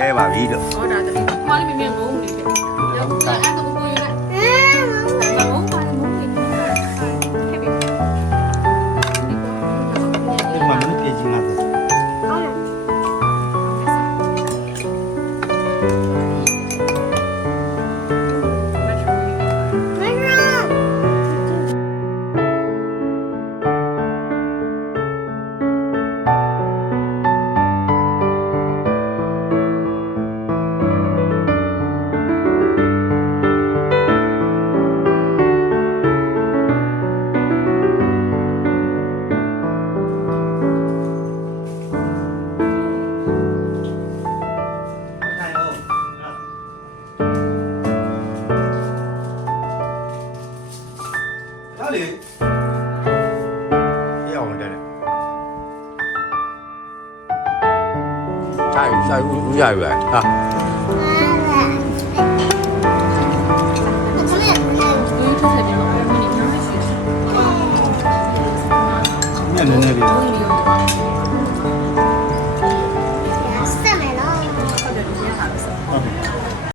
ရဲပါပြီလို့ ဟောတာတည်းမလေးမင်းငုံနေတယ်ရောက်အဲ့ဒါကိုကိုယူလိုက်ငုံပါငုံနေတယ်ခဲ့ပြီ ဒီမှာမင်းပြေးကြီးလာတယ် ဟာလေရအောင်တယ်ဆိုင်ဦးရပြီဟာ ကိုယူထွက်တယ်ပြန်တော့မင်းနေမှာရှိတယ် ညနေနေပြီ ငုံပြီး